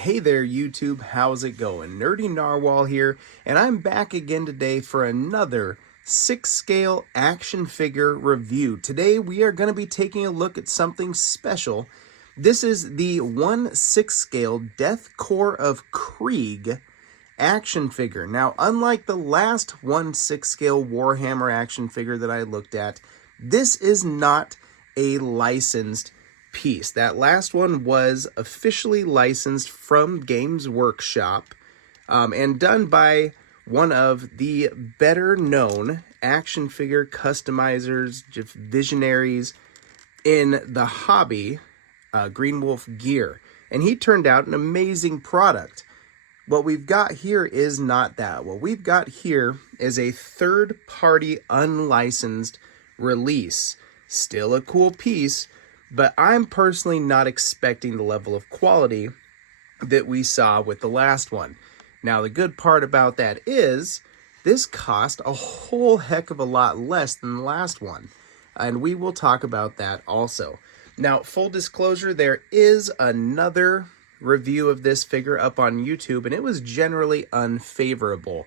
Hey there YouTube, how's it going? Nerdy Narwhal here, and I'm back again today for another 6-scale action figure review. Today we are going to be taking a look at something special. This is the 1/6 scale Death Korps of Krieg action figure. Now, unlike the last 1/6 scale Warhammer action figure that I looked at, this is not a licensed piece. That last one was officially licensed from Games Workshop and done by one of the better known action figure customizers, just visionaries in the hobby, Green Wolf Gear. And he turned out an amazing product. What we've got here is not that. What we've got here is a third-party unlicensed release. Still a cool piece, but I'm personally not expecting the level of quality that we saw with the last one. Now, the good part about that is this cost a whole heck of a lot less than the last one, and we will talk about that also. Now, full disclosure, there is another review of this figure up on YouTube, and it was generally unfavorable.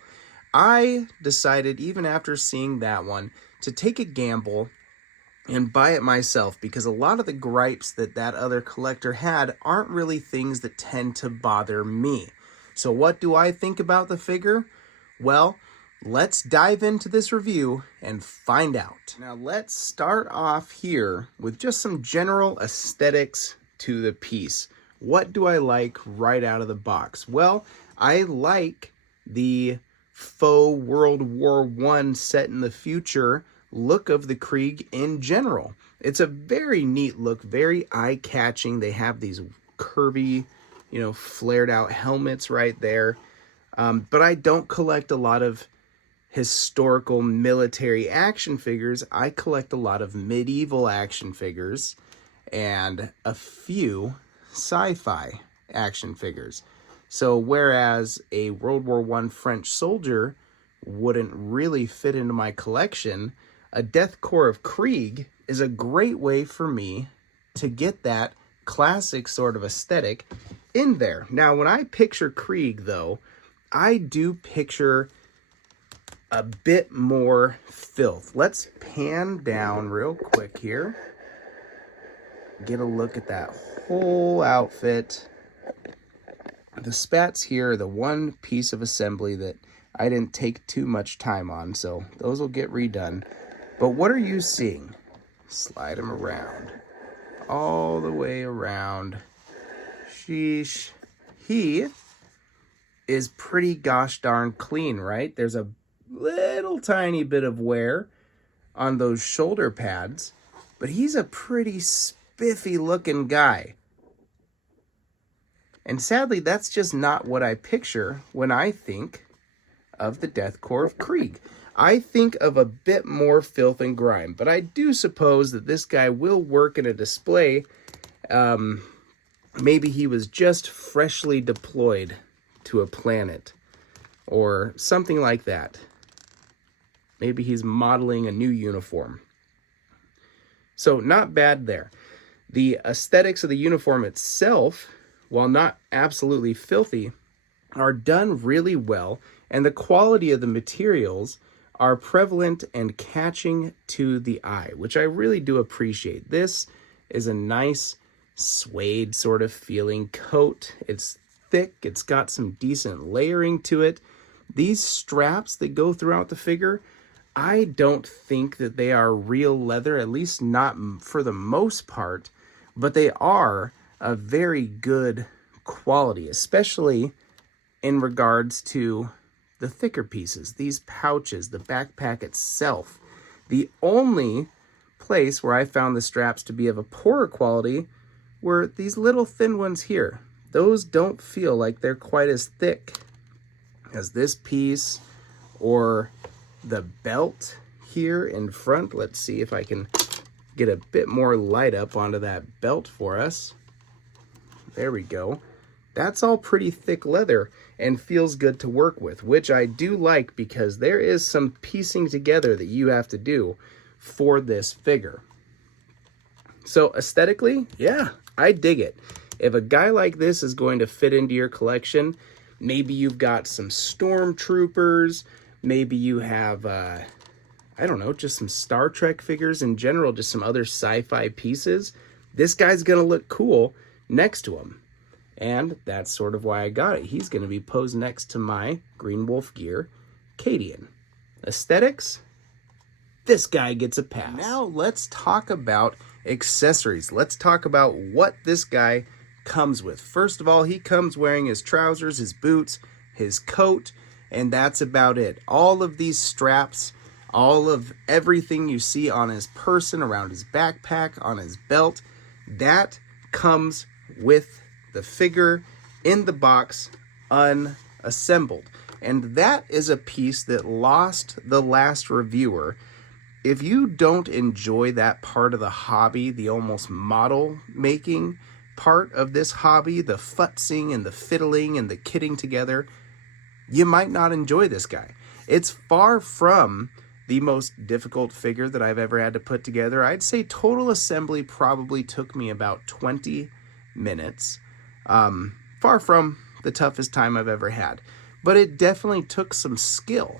I decided, even after seeing that one, to take a gamble and buy it myself, because a lot of the gripes that other collector had aren't really things that tend to bother me. So what do I think about the figure? Well, let's dive into this review and find out. Now let's start off here with just some general aesthetics to the piece. What do I like right out of the box? Well, I like the faux World War I set in the future look of the Krieg in general. It's a very neat look, very eye-catching. They have these curvy, flared out helmets right there. But I don't collect a lot of historical military action figures. I collect a lot of medieval action figures and a few sci-fi action figures. So whereas a World War I French soldier wouldn't really fit into my collection, a Death Korps of Krieg is a great way for me to get that classic sort of aesthetic in there. Now, when I picture Krieg, though, I do picture a bit more filth. Let's pan down real quick here. Get a look at that whole outfit. The spats here are the one piece of assembly that I didn't take too much time on, so those will get redone. But what are you seeing? Slide him around. All the way around. Sheesh. He is pretty gosh darn clean, right? There's a little tiny bit of wear on those shoulder pads, but he's a pretty spiffy looking guy. And sadly, that's just not what I picture when I think of the Death Korps of Krieg. I think of a bit more filth and grime, but I do suppose that this guy will work in a display. Maybe he was just freshly deployed to a planet or something like that. Maybe he's modeling a new uniform. So not bad there. The aesthetics of the uniform itself, while not absolutely filthy, are done really well, and the quality of the materials are prevalent and catching to the eye, which I really do appreciate. This is a nice suede sort of feeling coat. It's thick, it's got some decent layering to it. These straps that go throughout the figure, I don't think that they are real leather, at least not for the most part, but they are a very good quality, especially in regards to the thicker pieces, these pouches, the backpack itself. The only place where I found the straps to be of a poorer quality were these little thin ones here. Those don't feel like they're quite as thick as this piece or the belt here in front. Let's see if I can get a bit more light up onto that belt for us. There we go. That's all pretty thick leather and feels good to work with, which I do like because there is some piecing together that you have to do for this figure. So aesthetically, yeah, I dig it. If a guy like this is going to fit into your collection, maybe you've got some stormtroopers, maybe you have, I don't know, just some Star Trek figures in general, just some other sci-fi pieces, this guy's going to look cool next to him. And that's sort of why I got it. He's going to be posed next to my Green Wolf Gear Cadian. Aesthetics? This guy gets a pass. Now let's talk about accessories. Let's talk about what this guy comes with. First of all, he comes wearing his trousers, his boots, his coat, and that's about it. All of these straps, all of everything you see on his person, around his backpack, on his belt, that comes with the figure in the box unassembled. And that is a piece that lost the last reviewer. If you don't enjoy that part of the hobby, the almost model making part of this hobby, the futzing and the fiddling and the kitting together, you might not enjoy this guy. It's far from the most difficult figure that I've ever had to put together. I'd say total assembly probably took me about 20 minutes. Far from the toughest time I've ever had. But it definitely took some skill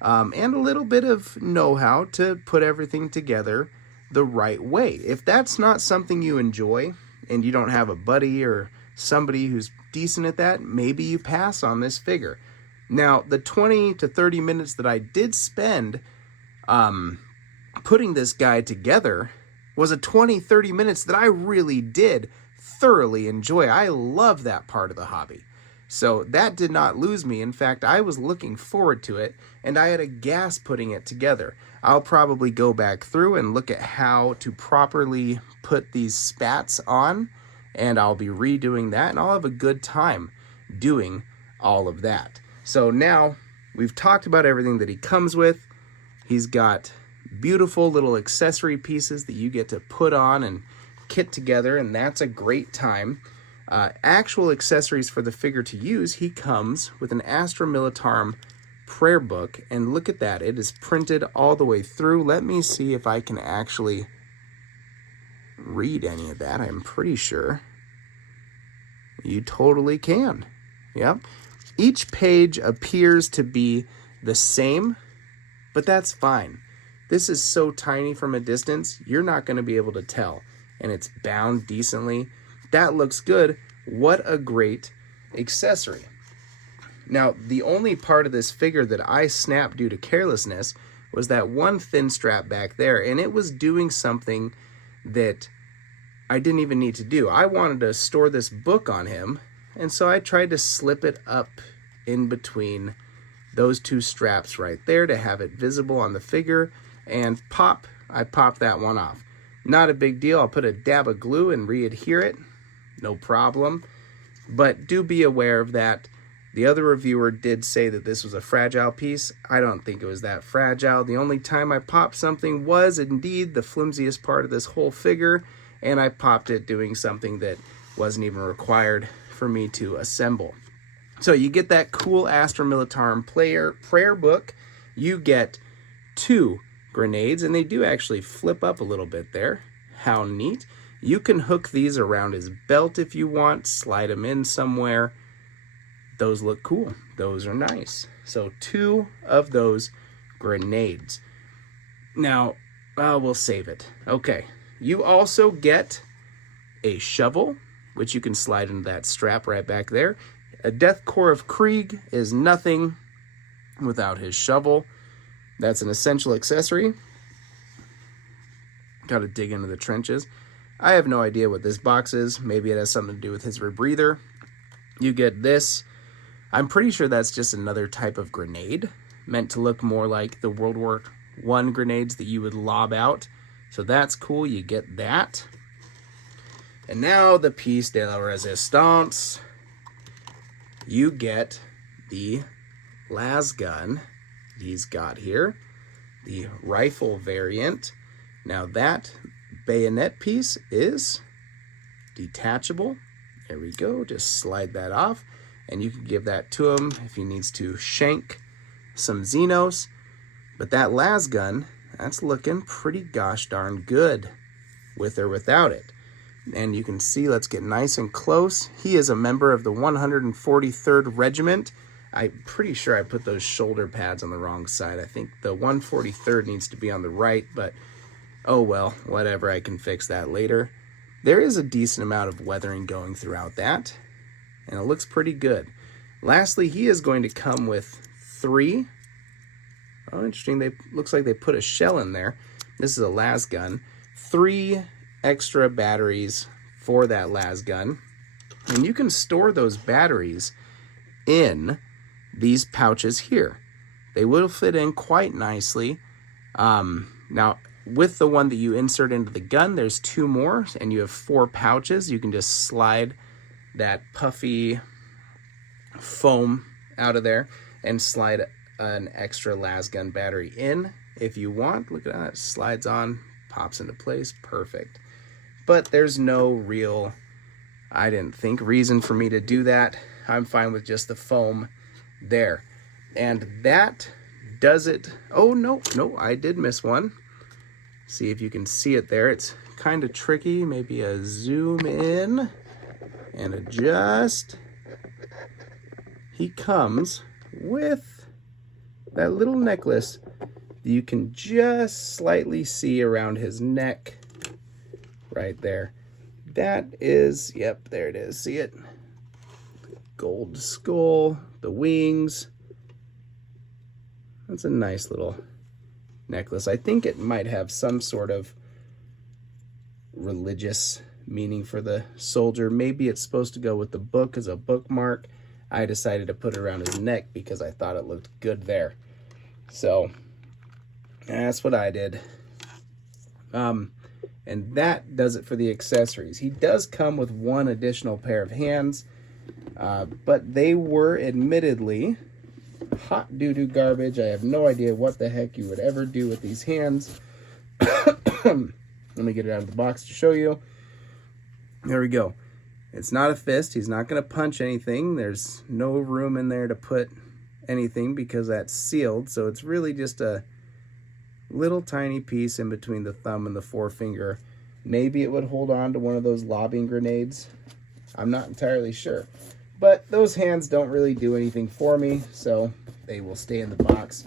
and a little bit of know-how to put everything together the right way. If that's not something you enjoy and you don't have a buddy or somebody who's decent at that, maybe you pass on this figure. Now, the 20 to 30 minutes that I did spend putting this guy together was a 20-30 minutes that I really did thoroughly enjoy. I love that part of the hobby. So that did not lose me. In fact, I was looking forward to it, and I had a gas putting it together. I'll probably go back through and look at how to properly put these spats on, and I'll be redoing that, and I'll have a good time doing all of that. So now we've talked about everything that he comes with. He's got beautiful little accessory pieces that you get to put on and kit together, and that's a great time. Actual accessories for the figure to use, he comes with an Astra Militarum prayer book, and look at that, it is printed all the way through. Let me see if I can actually read any of that. I'm pretty sure you totally can. Yep. Each page appears to be the same, but that's fine. This is so tiny from a distance, you're not going to be able to tell. And it's bound decently. That looks good. What a great accessory. Now, the only part of this figure that I snapped due to carelessness was that one thin strap back there, and it was doing something that I didn't even need to do. I wanted to store this book on him, and so I tried to slip it up in between those two straps right there to have it visible on the figure, and I popped that one off. Not a big deal. I'll put a dab of glue and re-adhere it. No problem. But do be aware of that. The other reviewer did say that this was a fragile piece. I don't think it was that fragile. The only time I popped something was indeed the flimsiest part of this whole figure, and I popped it doing something that wasn't even required for me to assemble. So you get that cool Astra Militarum prayer book. You get 2 grenades, and they do actually flip up a little bit there. How neat. You can hook these around his belt if you want, slide them in somewhere. Those look cool. Those are nice. So 2 of those grenades. Now, we'll save it. Okay. You also get a shovel, which you can slide into that strap right back there. A Death Korps of Krieg is nothing without his shovel. That's an essential accessory. Got to dig into the trenches. I have no idea what this box is. Maybe it has something to do with his rebreather. You get this. I'm pretty sure that's just another type of grenade, meant to look more like the World War I grenades that you would lob out. So that's cool. You get that. And now the piece de la resistance. You get the las gun he's got here, the rifle variant. Now that bayonet piece is detachable. There we go. Just slide that off, and you can give that to him if he needs to shank some Xenos. But that las gun, that's looking pretty gosh darn good with or without it. And you can see, let's get nice and close. He is a member of the 143rd Regiment. I'm pretty sure I put those shoulder pads on the wrong side. I think the 143rd needs to be on the right, but oh well, whatever, I can fix that later. There is a decent amount of weathering going throughout that, and it looks pretty good. Lastly, he is going to come with 3. Oh, interesting. Looks like they put a shell in there. This is a las gun. 3 extra batteries for that las gun. And you can store those batteries in these pouches here. They will fit in quite nicely. Now, with the one that you insert into the gun, there's 2 more, and you have 4 pouches. You can just slide that puffy foam out of there and slide an extra las gun battery in if you want. Look at that, it slides on, pops into place, perfect. But there's no real, I didn't think, reason for me to do that. I'm fine with just the foam there. And that does it. Oh, no, I did miss one. See if you can see it there. It's kind of tricky. Maybe a zoom in and adjust. He comes with that little necklace you can just slightly see around his neck right there. That is, yep, there it is. See it? Gold skull, the wings. That's a nice little necklace. I think it might have some sort of religious meaning for the soldier. Maybe it's supposed to go with the book as a bookmark. I decided to put it around his neck because I thought it looked good there. So that's what I did. And that does it for the accessories. He does come with 1 additional pair of hands, but they were admittedly hot doo-doo garbage. I have no idea what the heck you would ever do with these hands. Let me get it out of the box to show you. There we go. It's not a fist. He's not going to punch anything. There's no room in there to put anything because that's sealed. So it's really just a little tiny piece in between the thumb and the forefinger. Maybe it would hold on to one of those lobbing grenades. I'm not entirely sure. But those hands don't really do anything for me, so they will stay in the box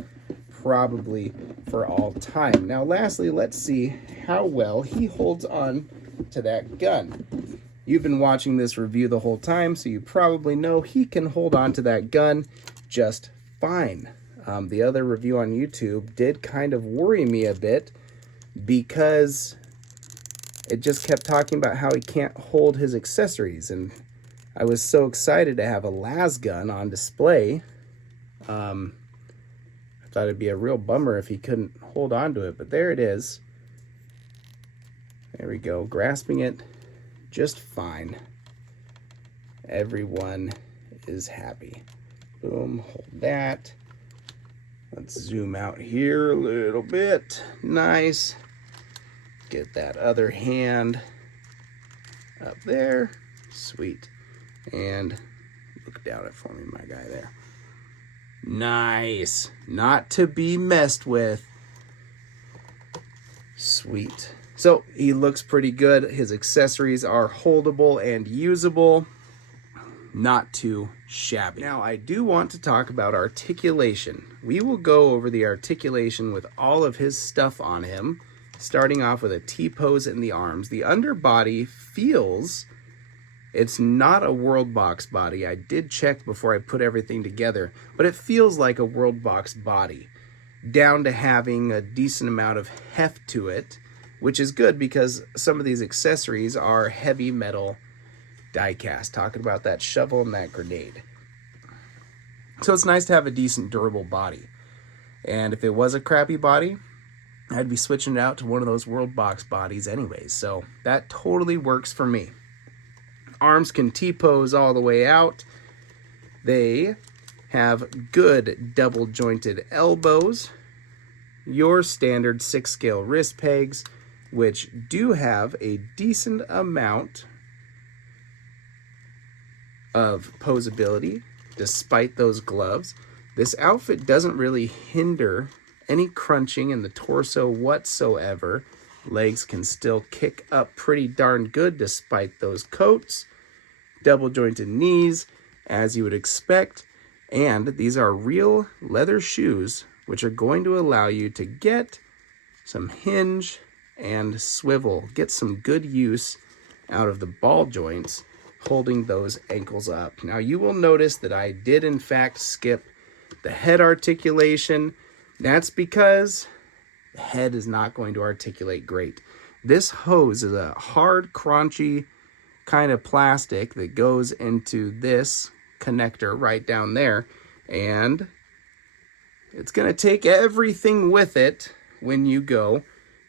probably for all time. Now, lastly, let's see how well he holds on to that gun. You've been watching this review the whole time, so you probably know he can hold on to that gun just fine. The other review on YouTube did kind of worry me a bit because it just kept talking about how he can't hold his accessories, and I was so excited to have a las gun on display. I thought it'd be a real bummer if he couldn't hold on to it, but there it is. There we go, grasping it just fine. Everyone is happy. Boom, hold that. Let's zoom out here a little bit. Nice. Get that other hand up there. Sweet. And look down it for me, my guy there. Nice. Not to be messed with. Sweet. So he looks pretty good. His accessories are holdable and usable. Not too shabby. Now, I do want to talk about articulation. We will go over the articulation with all of his stuff on him, starting off with a T-pose in the arms. The underbody feels, it's not a World Box body. I did check before I put everything together, but it feels like a World Box body, down to having a decent amount of heft to it, which is good because some of these accessories are heavy metal die-cast, talking about that shovel and that grenade. So it's nice to have a decent durable body. And if it was a crappy body, I'd be switching it out to one of those World Box bodies anyways. So that totally works for me. Arms can T-pose all the way out. They have good double jointed elbows. Your standard 6-scale wrist pegs, which do have a decent amount of posability despite those gloves. This outfit doesn't really hinder any crunching in the torso whatsoever. Legs can still kick up pretty darn good despite those coats. Double jointed knees, as you would expect. And these are real leather shoes, which are going to allow you to get some hinge and swivel. Get some good use out of the ball joints holding those ankles up. Now you will notice that I did in fact skip the head articulation. That's because the head is not going to articulate great. This hose is a hard, crunchy kind of plastic that goes into this connector right down there, and it's going to take everything with it when you go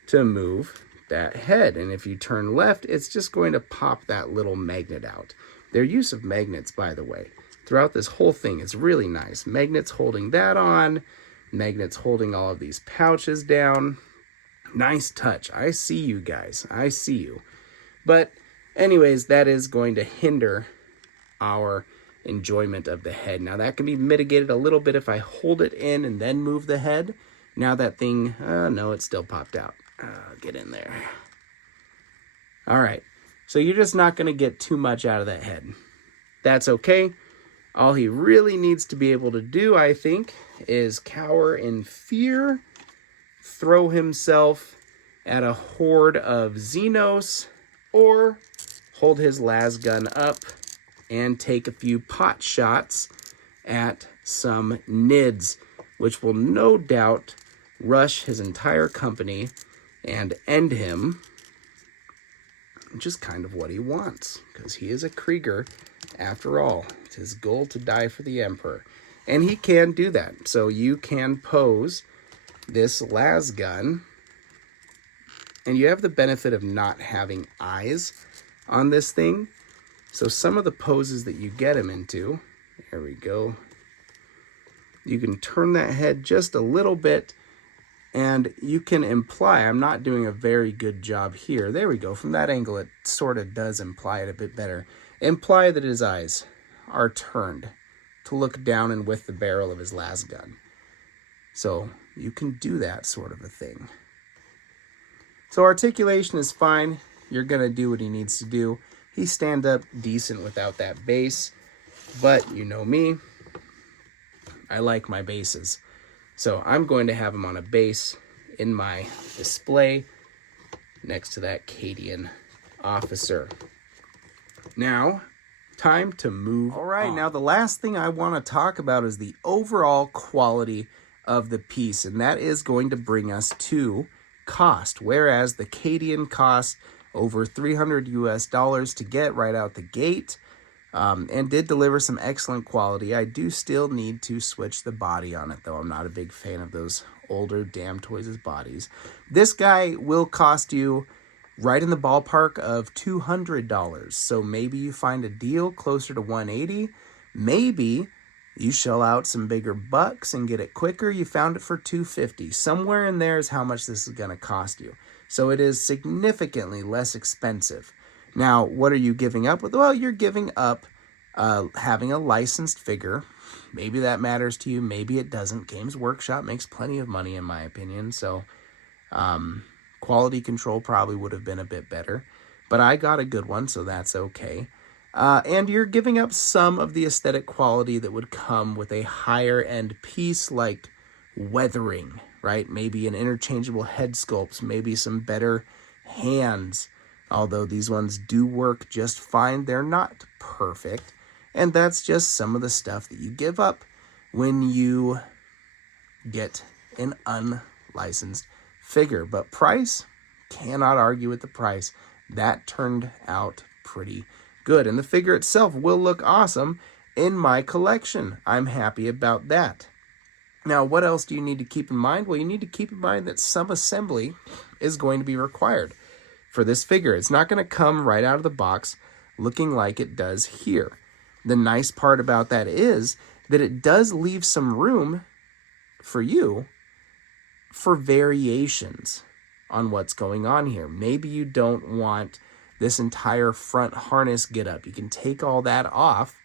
to move that head. And if you turn left, it's just going to pop that little magnet out. Their use of magnets, by the way, throughout this whole thing is really nice. Magnets holding that on, magnets holding all of these pouches down. Nice touch. I see you guys. I see you. But anyways, that is going to hinder our enjoyment of the head. Now that can be mitigated a little bit if I hold it in and then move the head. Now that thing, no, it still popped out. Get in there. All right. So you're just not going to get too much out of that head. That's okay. All he really needs to be able to do, I think, is cower in fear, throw himself at a horde of Xenos, or hold his las gun up and take a few pot shots at some NIDs, which will no doubt rush his entire company and end him, which is kind of what he wants, because he is a Krieger after all. It's his goal to die for the Emperor, and he can do that. So you can pose this las gun, and you have the benefit of not having eyes on this thing. So some of the poses that you get him into, there we go, you can turn that head just a little bit, and you can imply, I'm not doing a very good job here. There we go. From that angle, it sort of does imply it a bit better. Imply that his eyes are turned to look down and with the barrel of his las gun. So you can do that sort of a thing. So articulation is fine. You're going to do what he needs to do. He stand up decent without that base. But you know me, I like my bases. So I'm going to have him on a base in my display next to that Cadian officer. Now, time to move on. All right, now the last thing I want to talk about is the overall quality of the piece, and that is going to bring us to cost. Whereas the Cadian cost over $300 US to get right out the gate, and did deliver some excellent quality. I do still need to switch the body on it, though. I'm not a big fan of those older damn toys' bodies. This guy will cost you right in the ballpark of $200. So maybe you find a deal closer to $180. Maybe you shell out some bigger bucks and get it quicker. You found it for $250. Somewhere in there is how much this is going to cost you. So it is significantly less expensive. Now, what are you giving up? Well, you're giving up having a licensed figure. Maybe that matters to you. Maybe it doesn't. Games Workshop makes plenty of money, in my opinion. So quality control probably would have been a bit better. But I got a good one, so that's okay. And you're giving up some of the aesthetic quality that would come with a higher-end piece like weathering, right? Maybe an interchangeable head sculpt, maybe some better hands. Although these ones do work just fine, they're not perfect. And that's just some of the stuff that you give up when you get an unlicensed figure. But price, cannot argue with the price. That turned out pretty good. And the figure itself will look awesome in my collection. I'm happy about that. Now, what else do you need to keep in mind? Well, you need to keep in mind that some assembly is going to be required for this figure. It's not going to come right out of the box looking like it does here. The nice part about that is that it does leave some room for you for variations on what's going on here. Maybe you don't want this entire front harness get up. You can take all that off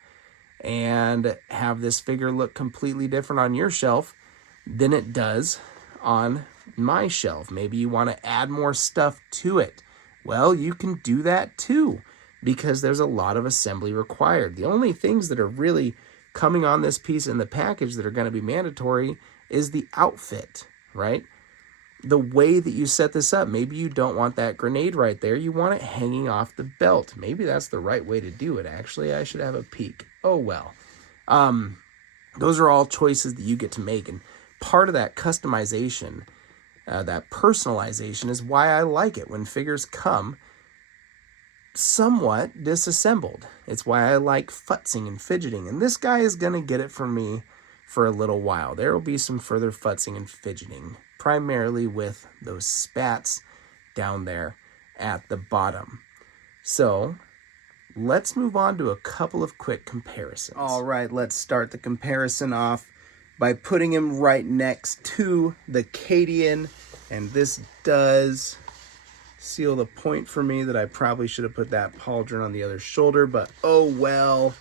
and have this figure look completely different on your shelf than it does on my shelf. Maybe you want to add more stuff to it. Well, you can do that too, because there's a lot of assembly required. The only things that are really coming on this piece in the package that are going to be mandatory is the outfit, right? The way that you set this up. Maybe you don't want that grenade right there. You want it hanging off the belt. Maybe that's the right way to do it, actually. I should have a peek. Oh, well. Those are all choices that you get to make. And part of that customization, that personalization, is why I like it when figures come somewhat disassembled. It's why I like futzing and fidgeting. And this guy is going to get it from me for a little while. There will be some further futzing and fidgeting, primarily with those spats down there at the bottom. So let's move on to a couple of quick comparisons. All right, let's start the comparison off by putting him right next to the Cadian. And this does seal the point for me that I probably should have put that pauldron on the other shoulder, but oh well.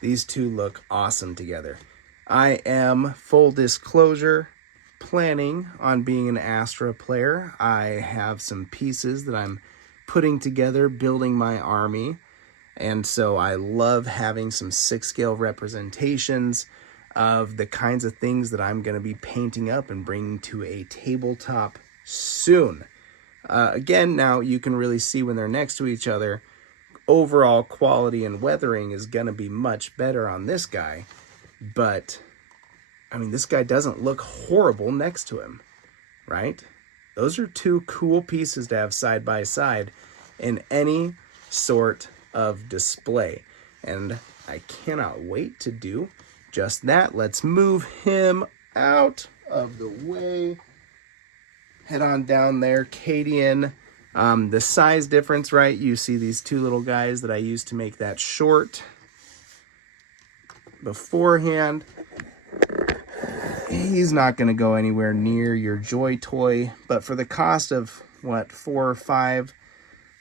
These two look awesome together. I am, full disclosure, planning on being an Astra player. I have some pieces that I'm putting together, building my army, and so I love having some 6-scale representations of the kinds of things that I'm going to be painting up and bringing to a tabletop soon. Again, now you can really see when they're next to each other, overall quality and weathering is going to be much better on this guy. But, I mean, this guy doesn't look horrible next to him, right? Those are two cool pieces to have side by side in any sort of display. And I cannot wait to do just that. Let's move him out of the way. Head on down there, Cadian. The size difference, right? You see these two little guys that I used to make that short beforehand. He's not going to go anywhere near your Joy Toy, but for the cost of, what, 4 or 5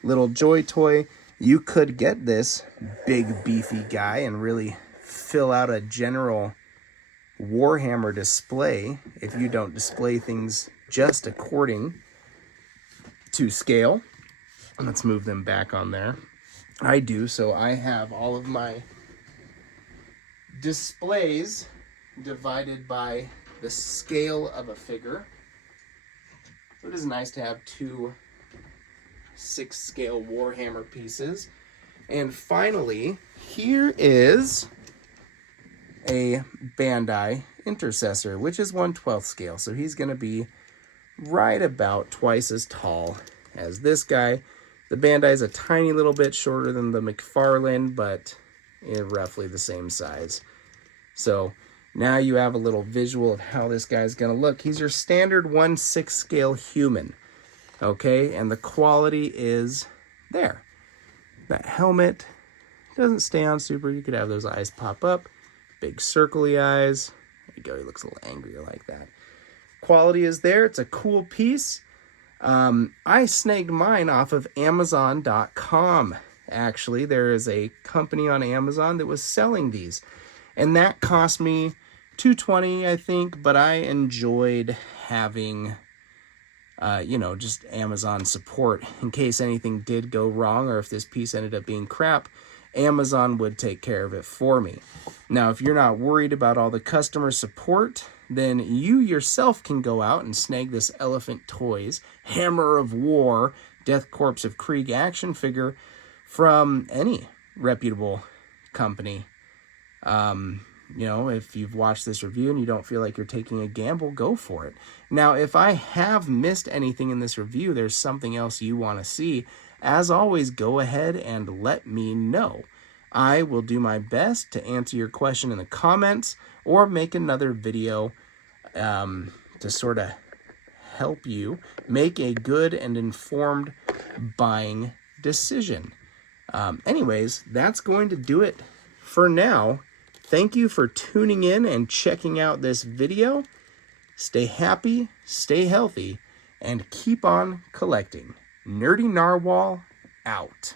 little Joy Toy, you could get this big, beefy guy and really fill out a general Warhammer display if you don't display things just according to scale. Let's move them back on there. I do, so I have all of my displays divided by the scale of a figure. So it is nice to have 2 6-scale Warhammer pieces. And finally, here is a Bandai Intercessor, which is 1/12 scale. So he's going to be right about twice as tall as this guy. The Bandai is a tiny little bit shorter than the McFarlane, but roughly the same size. So now you have a little visual of how this guy's going to look. He's your standard 1/6 scale human, okay? And the quality is there. That helmet doesn't stay on super. You could have those eyes pop up. Big circly eyes. There you go. He looks a little angrier like that. Quality is there. It's a cool piece. I snagged mine off of Amazon.com. Actually, there is a company on Amazon that was selling these, and that cost me $2.20, I think. But I enjoyed having, just Amazon support in case anything did go wrong, or if this piece ended up being crap. Amazon would take care of it for me. Now, if you're not worried about all the customer support, then you yourself can go out and snag this Elephant Toys Hammer of War Death Korps of Krieg action figure from any reputable company. If you've watched this review and you don't feel like you're taking a gamble, go for it. Now, if I have missed anything in this review, there's something else you want to see, as always, go ahead and let me know. I will do my best to answer your question in the comments or make another video to sort of help you make a good and informed buying decision. Anyways, that's going to do it for now. Thank you for tuning in and checking out this video. Stay happy, stay healthy, and keep on collecting. Nerdy Narwhal out.